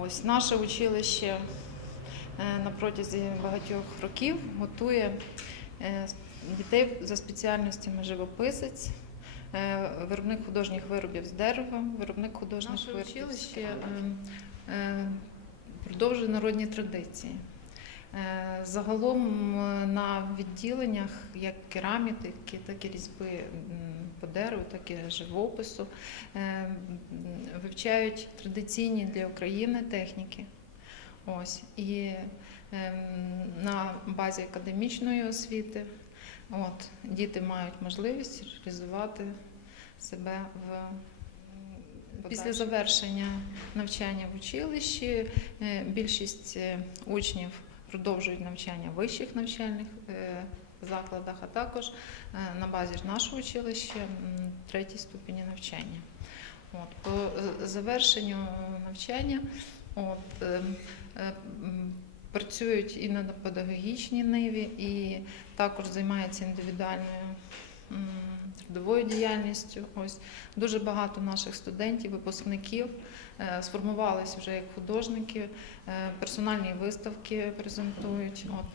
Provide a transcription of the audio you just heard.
Ось наше училище е, на протязі багатьох років готує е, дітей за спеціальностями живописець, е, виробник художніх виробів з дерева, виробник художніх Наше виробів. училище, е, е, продовжує народні традиції. Е, Загалом е, на відділеннях як кераміки, так і різьби по дереву, так і живопису е, вивчають традиційні для України техніки. Ось. І ем, на базі академічної освіти от, діти мають можливість реалізувати себе в після завершення навчання в училищі більшість учнів продовжують навчання в вищих навчальних е, закладах, а також е, на базі нашого училища третій ступені навчання. От, по е, завершенню навчання от, працюють і на педагогічній ниві, і також займаються індивідуальною трудовою діяльністю. Ось дуже багато наших студентів, випускників е, сформувалися вже як художники, е, персональні виставки презентують. От,